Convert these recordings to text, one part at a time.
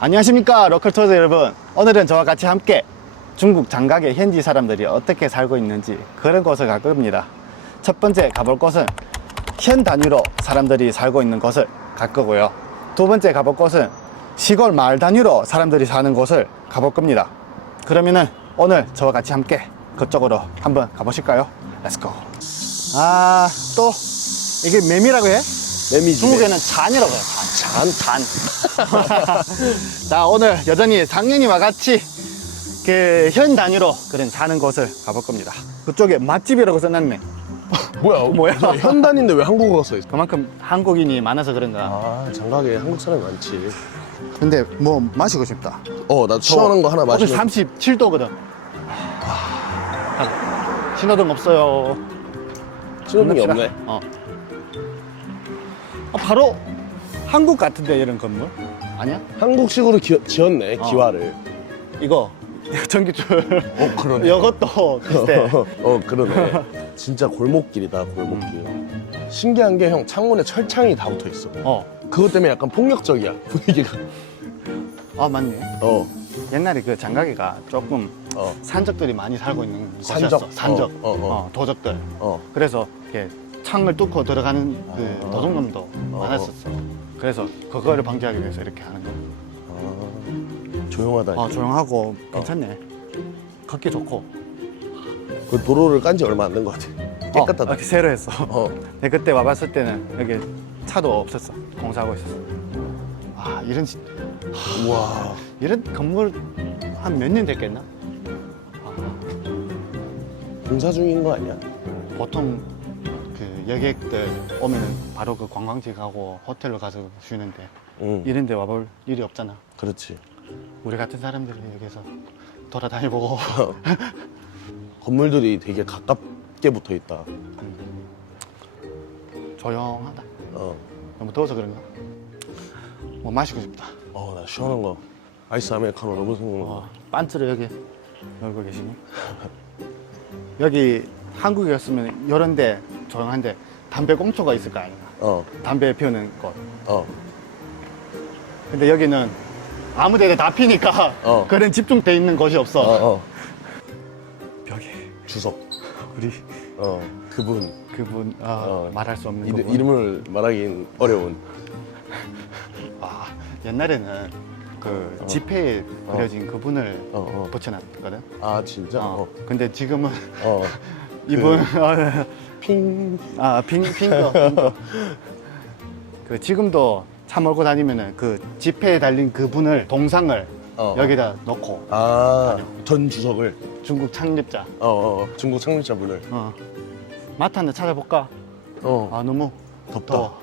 안녕하십니까 로컬토즈 여러분. 오늘은 저와 같이 함께 중국 장각의 현지 사람들이 어떻게 살고 있는지 그런 곳을 갈 겁니다. 첫 번째 가볼 곳은 현 단위로 사람들이 살고 있는 곳을 갈 거고요. 두 번째 가볼 곳은 시골 마을 단위로 사람들이 사는 곳을 가볼 겁니다. 그러면은 오늘 저와 같이 함께 그쪽으로 한번 가보실까요? 렛츠고 아 또? 이게 매미라고 해? 매미지. 중국에는 잔이라고 해요 잔 잔. 자, 오늘 여전히 상년이와 같이 그 현 단위로 그런 사는 곳을 가볼 겁니다. 그쪽에 맛집이라고 써놨네. 뭐야? 뭐야? 현단인데 왜 한국어가 써 있어? 그만큼 한국인이 많아서 그런가. 아, 장가게 한국 사람이 많지. 근데 뭐 마시고 싶다. 어, 나 시원한 거 하나 오늘 마시면 37도거든. 신호등 없어요. 신호등이. 없네. 어. 어, 바로 한국 같은데 이런 건물? 아니야? 한국식으로 기, 지었네, 어. 기와를. 이거 전기줄. 어, 그러네. 이것도 비슷해. 어, 그러네. 진짜 골목길이다, 골목길. 신기한 게 형 창문에 철창이 다 붙어 있어. 어. 그것 때문에 약간 폭력적이야, 분위기가. 아 맞네. 어, 옛날에 그 장가게가 조금 어, 산적들이 많이 살고 있는 산적? 곳이었어. 산적. 어, 어, 어. 도적들. 어. 그래서 이렇게 창을 뚫고 들어가는 그 아. 도둑놈도 어. 많았었어. 그래서 그거를 방지하기 위해서 이렇게 하는 거야. 아, 조용하다. 아 조용하고 괜찮네. 걷기 좋고. 그 도로를 깐 지 얼마 안 된 것 같아. 깨끗하다. 어, 이렇게 새로 했어. 어. 근데 그때 와봤을 때는 여기 차도 없었어. 공사하고 있었어. 아 이런 시- 우와. 이런 건물 한 몇 년 됐겠나? 아, 공사 중인 거 아니야? 보통 그 여객들 오면은 바로 그 관광지 가고 호텔로 가서 쉬는데 응. 이런 데 와볼 일이 없잖아. 그렇지. 우리 같은 사람들이 여기서 돌아다니보고 건물들이 되게 가깝게 붙어 있다. 조용하다. 어. 너무 더워서 그런가? 뭐 마시고 싶다. 어, 나 시원한 거. 아이스 아메리카노 너무 생각나. 어, 빤츠를 여기 놀고 계시니? 여기 한국이었으면 이런 데 조용한데 담배 꽁초가 있을 거 아니야. 어, 담배 피우는 곳. 어. 근데 여기는 아무 데나 다 피니까 어. 그런 집중돼 있는 곳이 없어. 어, 어. 벽에 주석. 우리 어, 그분. 그분 아, 어. 말할 수 없는 이름, 그분. 이름을 말하긴 어려운. 아, 옛날에는 그 지폐에 어. 그려진 그분을 어, 어. 붙여놨거든. 아, 진짜? 어. 어. 근데 지금은 어. 이분 핑. 아 핑, 핑거 핑거. 그 지금도 차 몰고 다니면은 그 지폐에 달린 그분을 동상을 어. 여기다 놓고 아, 전 주석을. 중국 창립자. 어, 어, 어. 중국 창립자분을. 어. 마트 하나 찾아볼까? 어. 아 너무 덥다. 더워.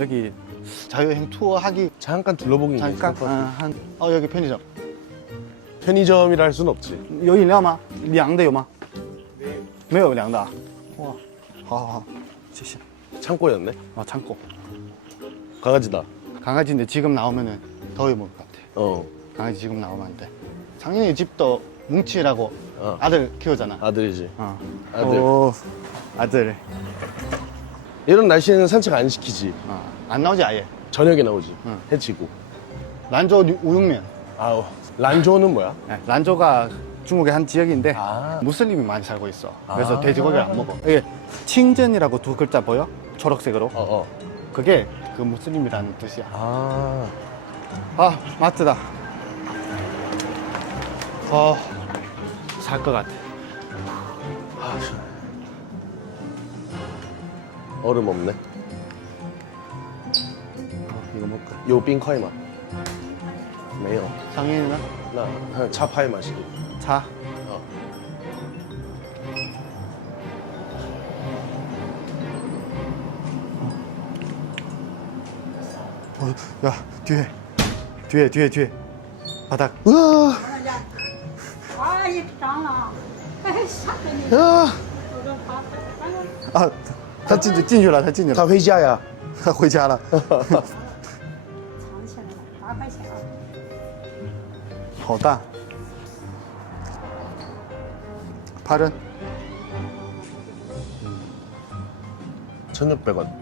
여기 자유여행 투어 하기 잠깐 둘러보긴 잠깐 괜찮을 것 같아. 아, 한, 어 여기 편의점 편의점이라 할 순 없지. 有饮料吗？凉的有吗？没有凉的啊。哇， 아, 아, 진짜. 창고였네? 아, 창고. 강아지다. 강아지인데 지금 나오면은 더위 먹을 것 같아. 어. 강아지 지금 나오면 안 돼. 장인이 집도 뭉치라고 어. 아들 키우잖아. 아들이지. 어. 아들. 오, 아들. 이런 날씨에는 산책 안 시키지. 어. 안 나오지 아예. 저녁에 나오지. 응. 해지고. 란조 우육면. 아우. 란조는 뭐야? 네, 란조가 중국의 한 지역인데 아. 무슬림이 많이 살고 있어. 그래서 아. 돼지고기를 안 먹어. 이게 칭전이라고 두 글자 보여? 초록색으로. 어, 어. 그게 그 무슬림이라는 뜻이야. 아. 아, 마트다. 어, 살 것 같아. 아, 시원해. 얼음 없네. 어, 이거 먹을까? 有冰块吗?没有. 상인이나 나 차파이 마시기. 어. 어, 야, 뒤에. 뒤에, 뒤에, 뒤에. 바닥. 으아! 哎呀，长了，哎，吓死你！ 야! 我这爬，哎呀， 아, 他进去进去了，他进去了，他回家呀.他回家了。藏起来了，八块钱啊。好大。팔은 1,600원.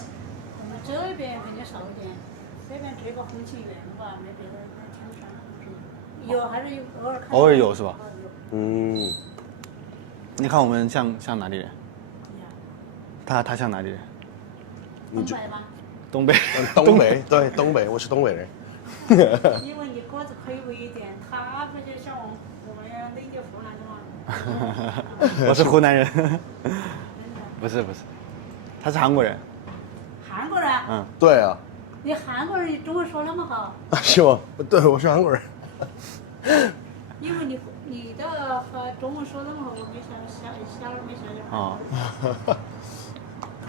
边这个红旗园吧，没别的挺少。有还是有偶尔看。偶尔有是吧？嗯，你看我们像像哪里人？他他像哪里人？东北吗，东北。东北，对，东北，我是东北人。因为你个子魁梧一点，他不就像我们我们内地湖南的吗？我是湖南人。不是不是，他是韩国人。韩国人，嗯，对啊，你韩国人中文说那么好，是吗？对，我是韩国人。因为你你的和中文说那么好，我没想想想没想想。 어.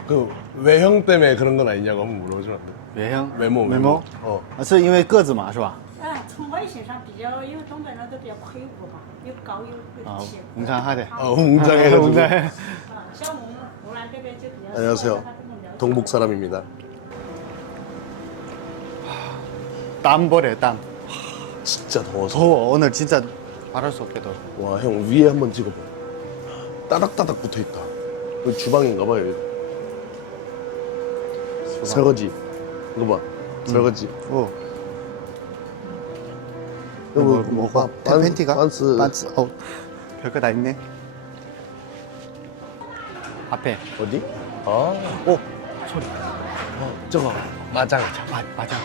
그 외형 때문에 그런 건 아니냐고 한번 물어보시면 안 돼? 외형 외모, 외모 외모. 어. 啊是因为个子嘛是吧？哎，从外形上比较，因为东北人都比较魁梧嘛，又高又啊又体。 웅장하대 啊 어, 웅장해가지고. 웅장해. 啊，像我们湖南这边就比较。 안녕하세요. 동북 사람입니다. 땀보래 땀. 진짜 더워서. 더워 오늘 진짜 말할 수 없게 더워. 와, 형 위에 한번 찍어봐. 따닥따닥 붙어 있다. 여기 주방인가 봐요. 여기. 설거지. 이거 봐. 설거지. 오. 이거 뭐, 뭐, 뭐, 반- 팬티가? 반스. 반스. 어. 별거 다 있네. 앞에. 어디? 아, 어, 소리. 어, 저거 마장. 마, 맞아.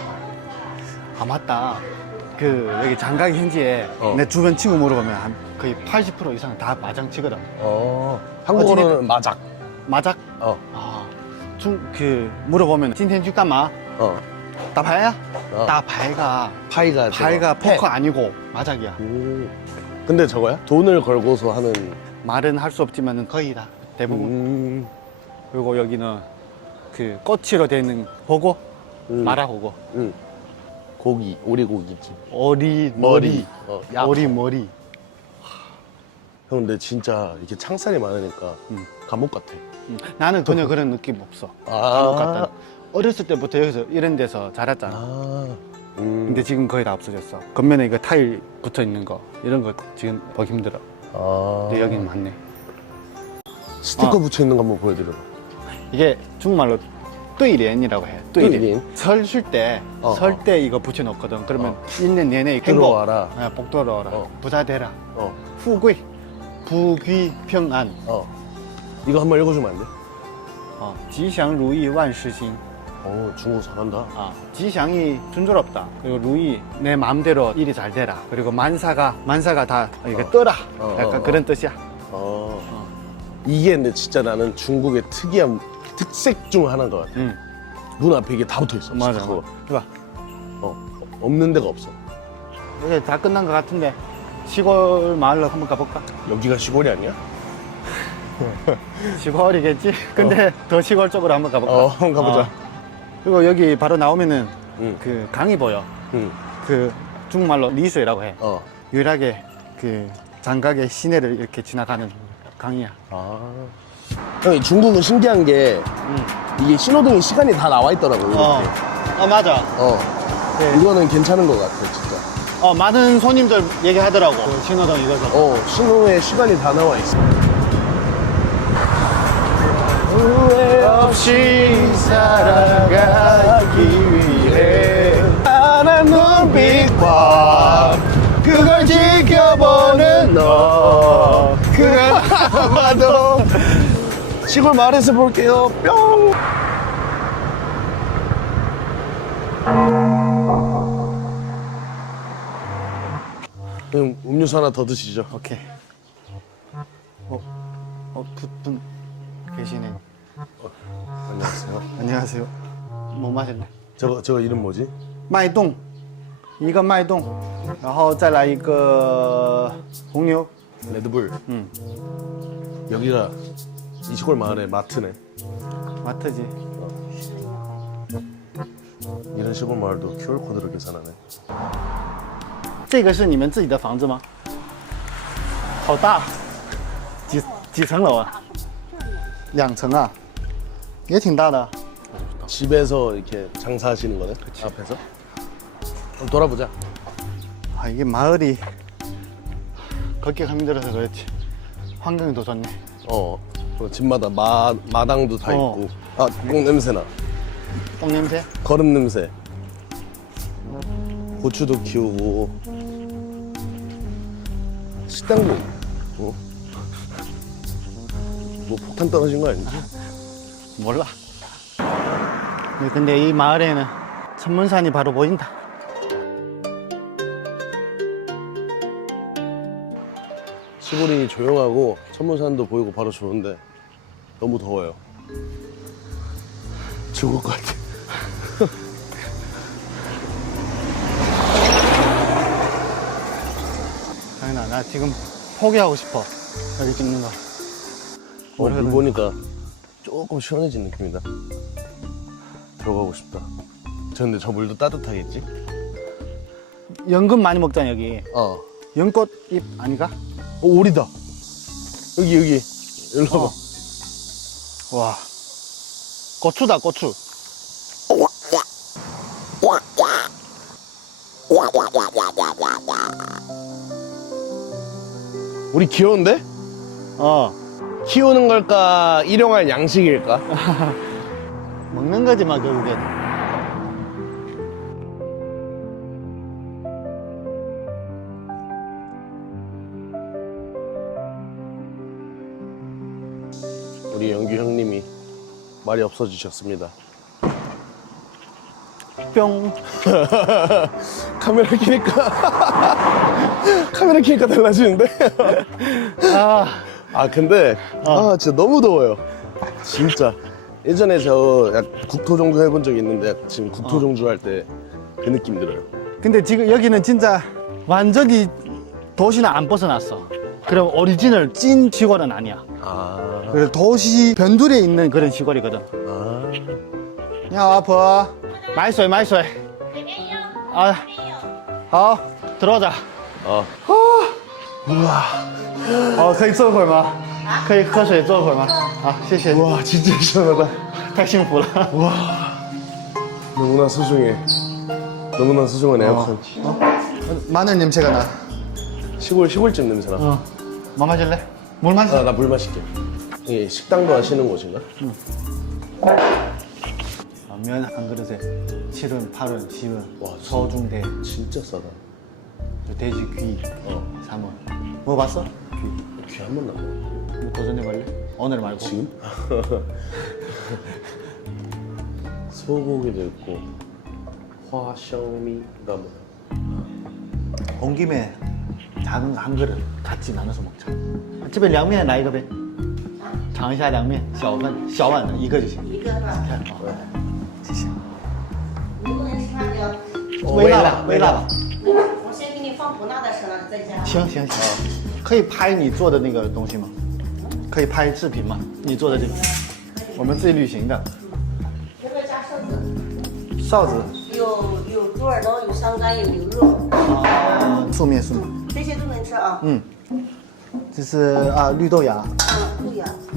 아 맞다 그 여기 장가기 현지에 어. 내 주변 친구 물어보면 한 거의 80% 이상 다 마장 치거든 어. 한국어로는 마작. 마작 어. 아중그 물어보면 진텐 주까마 어. 다 파야 어. 다 파이가 파이가. 파이가 포커 해. 아니고 마작이야 오. 근데 저거야? 돈을 걸고서 하는. 말은 할 수 없지만은 거의 다 대부분 음. 그리고 여기는 그 꽃으로 되는 보고 음. 마라 보고 음. 고기, 오리고기지. 어리, 머리. 어, 야. 어리, 머리. 형, 근데 진짜 이렇게 창살이 많으니까 음. 감옥 같아. 음, 나는 전혀 그런 느낌 없어. 아. 감옥 같다. 어렸을 때부터 여기서 이런 데서 자랐잖아. 아. 음. 근데 지금 거의 다 없어졌어. 겉면에 이거 타일 붙어 있는 거, 이런 거 지금 보기 힘들어. 아. 근데 여기는 많네. 스티커 어. 붙여 있는 거 한번 보여드려. 이게 중국말로 뚜이렌이라고 해요. 뚜이렌. 설 쉴 때, 어, 설 어. 때 이거 붙여놓거든. 그러면 어. 1년 내내 행복. 들어와라. 아, 복돌아와라. 어. 부자되라. 어. 후귀, 부귀 평안. 어. 이거 한번 읽어주면 안 돼? 어. 지샹 루이 완시신. 어, 중국 잘한다. 아, 지샹이 순조롭다. 그리고 루이 내 마음대로 일이 잘 되라. 그리고 만사가 만사가 다 이게 어. 떠라. 어, 약간 어, 어. 그런 뜻이야. 어. 어. 이게 근데 진짜 나는 중국의 특이한 특색 중 하나인 것 같아. 응, 문 앞에 이게 다 붙어 있어. 맞아. 스티커가. 이봐, 어, 없는 데가 없어. 이게 다 끝난 것 같은데 시골 마을로 한번 가볼까? 여기가 시골이 아니야? 시골이겠지? 근데 더 시골 쪽으로 한번 가볼까? 어, 한번 가보자. 어. 그리고 여기 바로 나오면은 응, 그 강이 보여. 응, 그 중국말로 리수이라고 해. 어. 유일하게 그 장각의 시내를 이렇게 지나가는 강이야. 아. 형이 중국은 신기한 게 이게 신호등이 시간이 다 나와 있더라고. 이렇게. 어, 어 맞아. 어. 네. 이거는 괜찮은 것 같아, 진짜. 어 많은 손님들 얘기하더라고. 그 신호등 이거서. 어, 신호에 시간이 다 나와 있어. 후회 없이 살아가기 위해 하나 눈빛과 그걸 지켜보는 너 시골 마을에서 볼게요 뿅 형 음료수 하나 더 드시죠 오케이. 어, 어, 그 분 계시네. 안녕하세요 안녕하세요. 뭐 마실래? 저거 저거 이름 뭐지? 脉动，一个脉动，然后再来一个红牛。 레드불 응, 여기가 이 시골 마을의 마트네 마트지. 이런 시골 마을도 QR 코드로 계산하네. 这个是你们自己的房子吗？好大，几几层楼啊？两层啊，也挺大的。 집에서 이렇게 장사하시는 거네. 앞에서. 한번 돌아보자. 아 이게 마을이 걷기가 힘들어서 그렇지 환경이 더 좋네. 어. 그 집마다 마, 마당도 다 어. 있고. 아, 똥 냄새나. 똥 냄새? 거름 냄새. 고추도 키우고. 식당도. 어. 뭐 폭탄 떨어진 거 아니지? 몰라. 네, 근데 이 마을에는 천문산이 바로 보인다. 시골이 조용하고 천문산도 보이고 바로 좋은데 너무 더워요. 죽을 것 같아. 장인아, 나 지금 포기하고 싶어. 여기 찍는 거. 어, 물 보니까 조금 시원해진 느낌이다. 들어가고 싶다. 저 근데 저 물도 따뜻하겠지? 연근 많이 먹잖아, 여기. 어. 연꽃잎 아니가? 오, 오리다. 여기, 여기. 일로 와봐. 어. 와. 고추다, 고추. 우리 귀여운데? 어. 키우는 걸까? 일용할 양식일까? 먹는 거지, 막, 결국엔. 우리 영규 형님이 말이 없어지셨습니다. 뿅. 카메라 켜니까 카메라 켜니까 달라지는데? 아, 아 근데 아 진짜 너무 더워요. 진짜 예전에 저 약 국토종주 해본 적이 있는데 약 지금 국토종주 할 때 그 느낌 들어요. 근데 지금 여기는 진짜 완전히 도시는 안 벗어났어. 그럼 오리지널 찐 시골은 아니야. 아, 그래서 도시 변두리에 있는 그런 시골이거든. 아 你好，阿婆，买水买水。啊，好，들어가자 아. 哦，可以坐会儿吗？可以喝水坐会儿吗？好，谢谢。 와 진짜 시원하다. 太幸福了。 너무나 소중해. 너무나 소중한 에어컨. 마늘 냄새가 나. 시골 시골집 냄새나. 어. 뭐 마실래? 물 마실래? 아, 나 물 마실게. 예, 식당도 하시는 곳인가? 어, 라면 한 그릇에 7은, 8은, 10은. 와, 서중대 진짜 싸다. 돼지 귀 어. 3원 뭐 봤어? 귀 귀 한 번 나고. 이거 뭐 도전해볼래? 오늘 말고 지금? 소고기도 있고 화샤오미가 뭐야? 온 김에 작은 한 그릇 같이 나눠서 먹자 아, 집에 양면에 나이가 배 尝一下凉面，小份小碗的一个就行。一个是吧？看好，谢谢。你不能吃辣椒，微辣吧，微辣吧。我先给你放不辣的时候再加。行行行，可以拍你做的那个东西吗？可以拍视频吗？你做的这个，我们自己旅行的。要不要加臊子？臊子，有有猪耳朵，有香干，有牛肉，啊，素面素面，这些都能吃啊。嗯，这是啊绿豆芽、嗯，不呀，榨菜、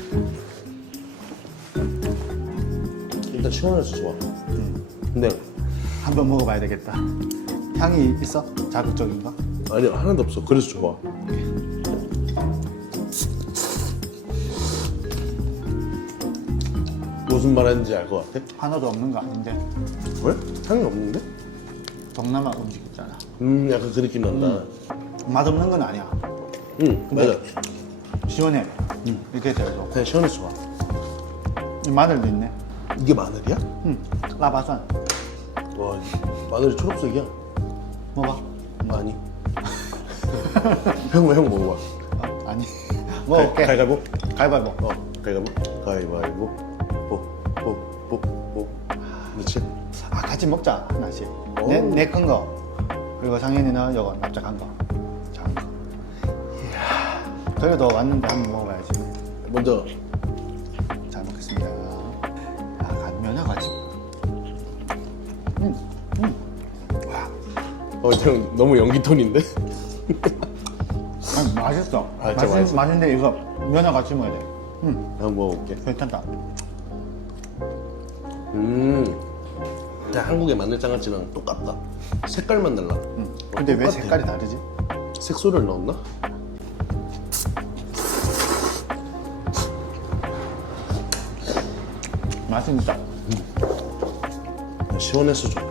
일단 시원해서 좋아 근데 한번 먹어봐야 되겠다. 향이 있어? 자극적인 거? 아니 하나도 없어 그래서 좋아 무슨 말하는지 알 것 같아? 하나도 없는 거 아닌데? 왜? 향이 없는데? 동남아 음식 있잖아. 음 약간 그 느낌 난다 맛없는 건 아니야. 응 맞아 시원해. 이렇게 돼서. 그냥 시원해서 좋아 이 마늘도 있네. 이게 마늘이야? 응, 라바산. 와 마늘이 초록색이야. 먹어봐. 아니. 형, 형 먹어봐. 아, 아니. 먹을게. 가위바위보. 가위바위보. 어, 가위바위보. 가위바위보. 뽀, 뽀, 뽀, 뽀. 그렇지? 아, 같이 먹자. 하나씩. 오. 내, 내 큰 거. 그리고 상현이는 요거 납작한 거. 작은 거. 이야. 그래도 왔는데 한번 먹어봐야지. 먼저 어, 형 너무 연기 톤인데? 아니, 맛있어. 아, 진짜 맛있어. 맛있는데 이거 면허 같이 먹어야 돼. 음, 한번 먹어볼게. 괜찮다. 음. 야, 한국의 마늘장아찌랑 똑같다. 색깔만 달라. 음. 근데 왜 똑같아. 색깔이 다르지? 색소를 넣었나? 맛있다. 시원해서 좋다.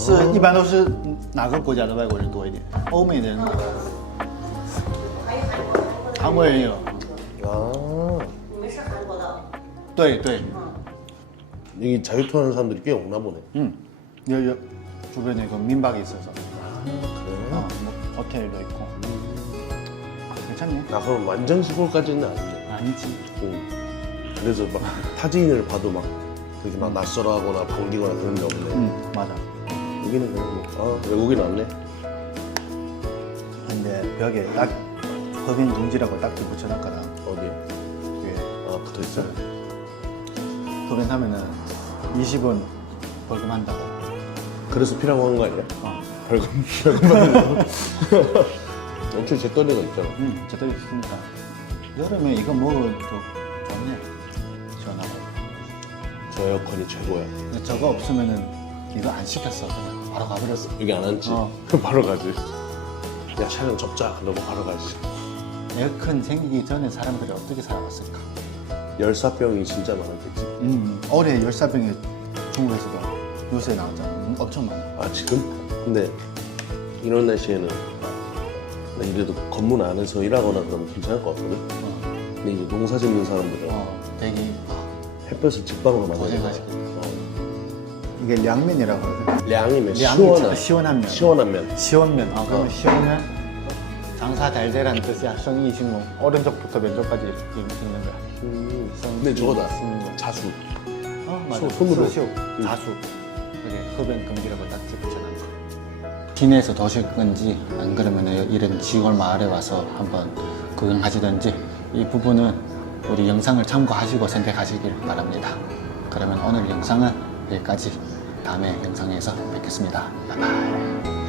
是一般都是哪个国家的外国人多一点？欧美人，嗯，还有韩国韩国的。韩国人也有。 아. 你们是韩国的？对对，嗯。 여기 자유투하는 사람들이 꽤 오나 보네. 음. 여기 여- 주변에 그 민박이 있어서 그래? 어, 뭐 호텔도 있고. 괜찮네. 나 그럼 완전 시골까지는 아니네. 아니지. 응. 그래서 막 타지인을 봐도 막 되게 막 낯설어하거나 반기거나 그런 게 없네. 응 맞아. 여기는 그냥 뭐, 아, 외국인 왔네. 근데 벽에 딱 법인 동지라고 딱지 붙여놨거든. 어디? 위에 아, 붙어 있어? 법인 하면은 20원 벌금 한다고. 그래서 피라고 한거 아니야? 어. 벌금, 벌금 받는 거. 엄청 제떨리가 있잖아. 응, 저도 있으니까. 여름에 이거 먹어도 좋네. 시원하고. 저 에어컨이 최고야. 저거 없으면은 이거 안 시켰어. 그냥 바로 가버렸어. 여기 안 앉지? 어. 바로 가지. 야, 촬영 접자. 그러고 바로 가지. 에어컨 생기기 전에 사람들이 어떻게 살아왔을까? 열사병이 진짜 많았겠지. 음, 올해 열사병이 중국에서도 요새 나왔잖아. 음, 엄청 많아. 아, 지금? 근데 이런 날씨에는 나 이래도 건물 안에서 일하거나 그러면 괜찮을 것 같거든? 어, 근데 이제 농사 짓는 사람들은 어, 되게 햇볕을 직방으로 맞아야 고생하시겠다. 어. 이게 량면이라고 하거든. 량이면 량이 시원한, 시원한 면. 시원한 면. 시원면. 아, 그러면 어. 시원면 장사 잘 되라는 뜻이야. 성이 신공. 오른쪽부터 왼쪽까지 읽는 거야. 음. 성- 근데 저거다. 신공. 자수. 어, 맞아. 손- 손으로. 수시오. 응. 자수. 그게 흡연 금지라고 딱 붙여놨어. 시내에서 도실 건지 안 그러면 이런 시골 마을에 와서 한번 구경하시든지 이 부분은 우리 영상을 참고하시고 선택하시길 바랍니다. 그러면 오늘 영상은 여기까지 다음에 영상에서 뵙겠습니다. 바이바이.